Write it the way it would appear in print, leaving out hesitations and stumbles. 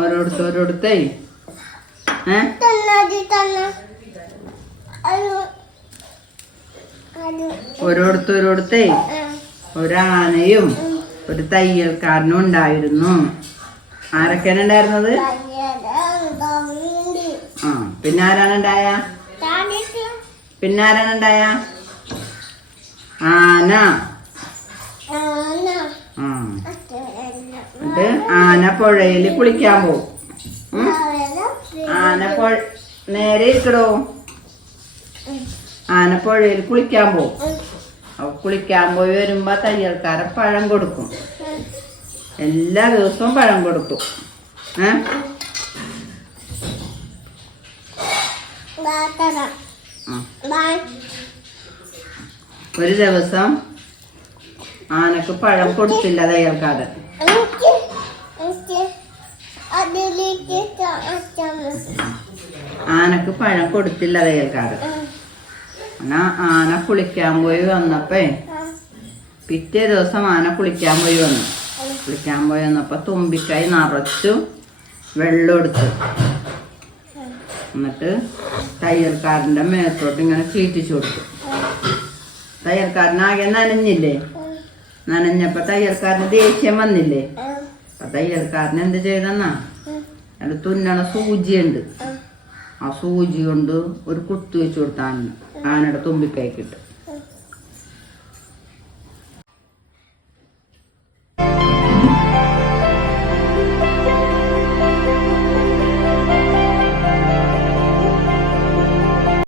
ഓരോരുത്തേ ഓരോരുത്തരോടത്തേ ഒരാനയും ഒരു തയ്യൽക്കാരനും ഉണ്ടായിരുന്നു. ആരൊക്കെയാണ് ഉണ്ടായിരുന്നത്? പിന്നെ ആരാണ് ഉണ്ടായ? ആന. എന്നിട്ട് ആന പുഴയിൽ കുളിക്കാൻ പോവും. നേരെ ഇരിക്കടോ. ആന പുഴയിൽ കുളിക്കാൻ പോവും. കുളിക്കാൻ പോയി വരുമ്പോ തയ്യൽക്കാരൻ പഴം കൊടുക്കും. എല്ലാ ദിവസവും പഴം കൊടുക്കും. ഒരു ദിവസം ആനക്ക് പഴം കൊടുത്തില്ല തയ്യൽക്കാരൻ. ആനക്ക് പഴം കൊടുത്തില്ല തയ്യൽക്കാരൻ. ആന കുളിക്കാൻ പോയി വന്നപ്പോ പിറ്റേ ദിവസം ആന കുളിക്കാൻ പോയി വന്നപ്പോ തുമ്പിക്കായി നിറച്ചു വെള്ളം എടുത്തു. എന്നിട്ട് തയ്യൽക്കാരന്റെ മേത്തോട്ട് ഇങ്ങനെ ചീറ്റിച്ചു കൊടുത്തു. തയ്യൽക്കാരനാകെ നനഞ്ഞില്ലേ? നനഞ്ഞപ്പോ തയ്യൽക്കാരന് ദേഷ്യം വന്നില്ലേ? അപ്പൊ തയ്യൽക്കാരൻ എന്ത് ചെയ്തെന്നാ, അതിൽ തുന്നണ സൂചിയുണ്ട്. ആ സൂചി കൊണ്ട് ഒരു കുത്തു വെച്ചു കൊടുത്താണ് ആനയുടെ തുമ്പിക്കൈക്കിട്ട്.